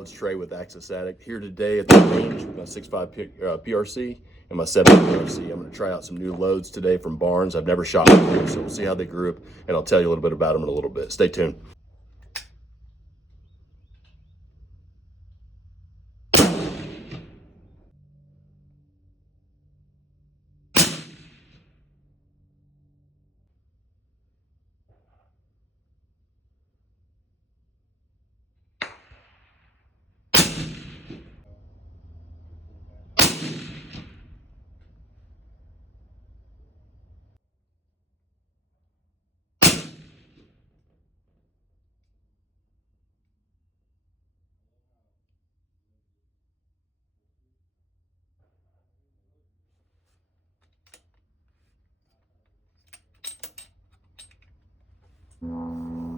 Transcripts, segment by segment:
It's Trey with Access Addict here today at the range with my 6.5 PRC and my 7 PRC. I'm going to try out some new loads today from Barnes. I've never shot before, so we'll see how they grew up, and I'll tell you a little bit about them in a little bit. Stay tuned.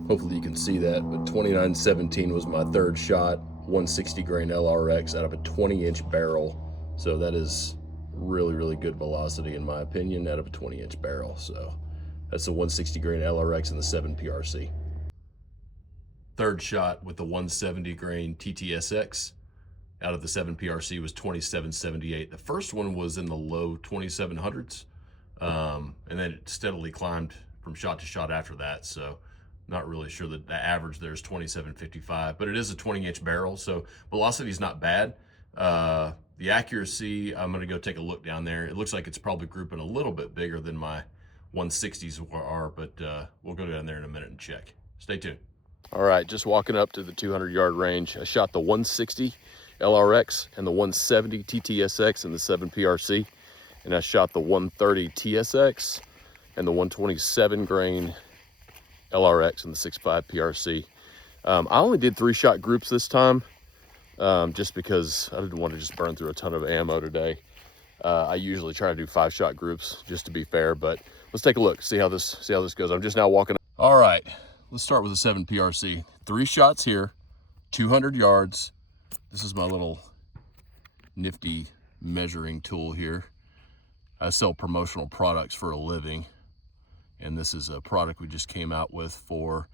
Hopefully you can see that, but 2917 was my third shot, 160 grain LRX out of a 20-inch barrel. So that is really, really good velocity in my opinion out of a 20-inch barrel. So that's the 160 grain LRX and the 7 PRC. Third shot with the 170 grain TTSX out of the 7 PRC was 2778. The first one was in the low 2700s, and then it steadily climbed from shot to shot after that. So not really sure that the average there is 2755, but it is a 20-inch barrel, so velocity is not bad. The accuracy, I'm going to go take a look down there. It looks like it's probably grouping a little bit bigger than my 160s are, but we'll go down there in a minute and check. Stay tuned. All right, just walking up to the 200-yard range. I shot the 160 LRX and the 170 TTSX and the 7 PRC, and I shot the 130 TSX and the 127 grain LRX and the 6.5 PRC. I only did 3-shot groups this time, just because I didn't want to just burn through a ton of ammo today. I usually try to do 5-shot groups just to be fair, but let's take a look, see how this goes. I'm just now walking up. All right, let's start with the 7 PRC. 3 shots here, 200 yards. This is my little nifty measuring tool here. I sell promotional products for a living, and this is a product we just came out with for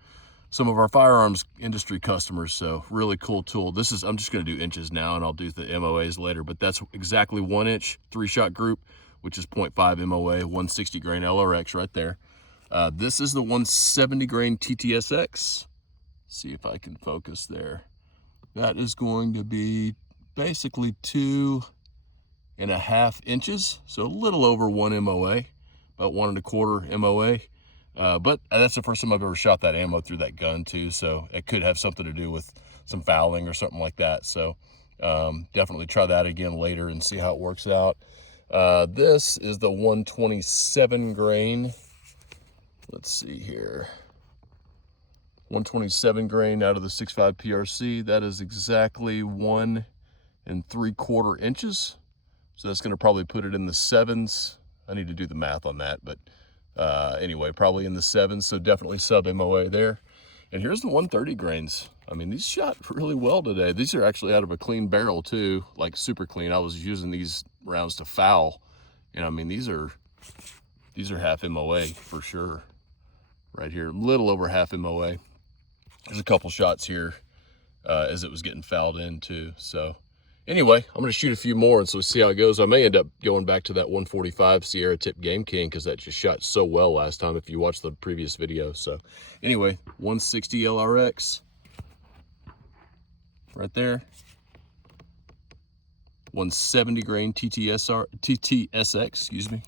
some of our firearms industry customers. So really cool tool. This is, I'm just going to do inches now, and I'll do the MOAs later, but that's exactly 1 inch 3-shot group, which is 0.5 MOA, 160 grain LRX right there. This is the 170 grain TTSX. See if I can focus there. That is going to be basically 2.5 inches, so a little over 1 MOA. About 1 1/4 MOA, but that's the first time I've ever shot that ammo through that gun too, so it could have something to do with some fouling or something like that. So definitely try that again later and see how it works out. This is the 127 grain. Let's see here. 127 grain out of the 6.5 PRC. That is exactly 1 3/4 inches. So that's going to probably put it in the 7s. I need to do the math on that, but anyway, probably in the 7s, so definitely sub MOA there. And here's the 130 grains. I mean, these shot really well today. These are actually out of a clean barrel too, like super clean. I was using these rounds to foul, and I mean, these are half MOA for sure. Right here, a little over half MOA. There's a couple shots here as it was getting fouled in too, so. Anyway, I'm going to shoot a few more, and so we'll see how it goes. I may end up going back to that 145 Sierra Tip Game King because that just shot so well last time if you watched the previous video. So anyway, 160 LRX right there. 170 grain TTSX, excuse me.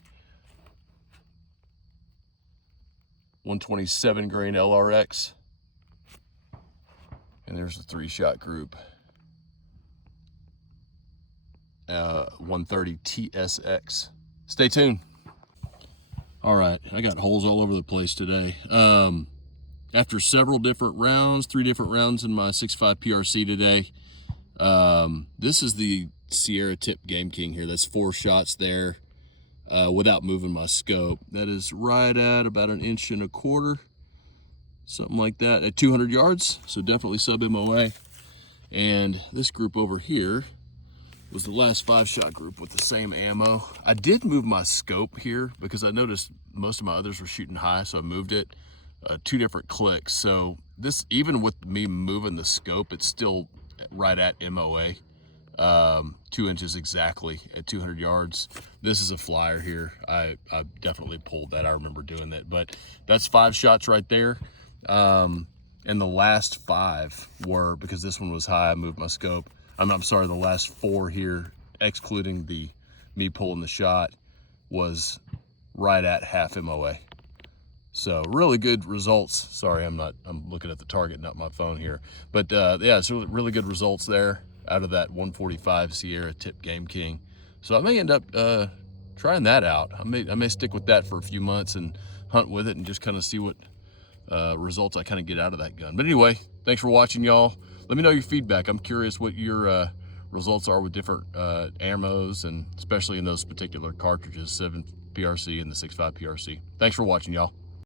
127 grain LRX. And there's the 3-shot group. 130 TSX. Stay tuned. All right, I got holes all over the place today. After several different rounds, 3 different rounds in my 6.5 PRC today, this is the Sierra Tip Game King here. That's 4 shots there without moving my scope. That is right at about 1 1/4 inches, something like that, at 200 yards. So definitely sub MOA. And this group over here was the last 5-shot group with the same ammo. I did move my scope here because I noticed most of my others were shooting high, so I moved it 2 different clicks. So this, even with me moving the scope, it's still right at MOA. 2 inches exactly at 200 yards. This is a flyer here. I definitely pulled that. I remember doing that, but that's 5 shots right there. And the last 5 were, because this one was high, I moved my scope. I'm sorry, the last 4 here, excluding me pulling the shot, was right at half MOA. So really good results. Sorry, I'm looking at the target, not my phone here. But yeah, it's really good results there out of that 145 Sierra Tip Game King. So I may end up trying that out. I may stick with that for a few months and hunt with it and just kind of see what results I kind of get out of that gun. But anyway, thanks for watching, y'all. Let me know your feedback. I'm curious what your results are with different ammos, and especially in those particular cartridges, 7 PRC and the 6.5 PRC. Thanks for watching, y'all.